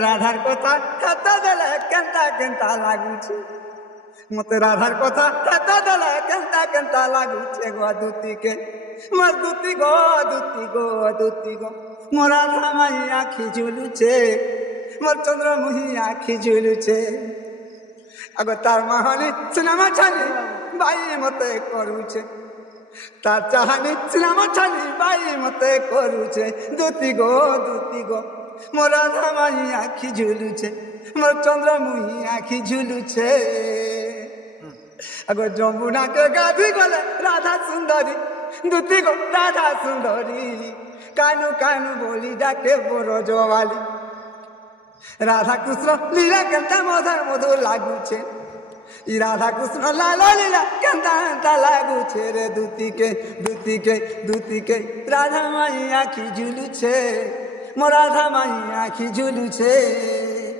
রাধার কথা হেতা দেলে কেন্তা কেন্তা লাগুছে মতে রাধার কথা হেতা দেলে কেন্তা কেন্তা লাগুছে গো দুতিকে মোর দুতি গো দুতি গো দুতি গো মোর রাধা মাই আখি ঝুলুছে মোর চন্দ্রমুহী আখি ঝুলুছে আগো তার মাহানি সিনেমা ছানি বাই মতে করুছে তার চাহানি সিনেমা ছানি বাই মতে করুছে দুতি গো মোর রাধা মাই আখি ঝুলুছে মোর চন্দ্রমুহী আখি ঝুলুছে আগো যমুনাকে গাধি গলে রাধা সুন্দরী দুতি গো রাধা সুন্দরী কানু কানু বলি ডাকে বড় জওয়ালি রাধা কৃষ্ণ লীলা কেন্তা মধুর মধুর লাগুছে রাধা কৃষ্ণ লাল লীলা কেন্তা কেন্তা লাগুছে রে দুতিকে রাধা মাই আখি ঝুলুছে মোর রাধা মাই আখি ঝুলুছে।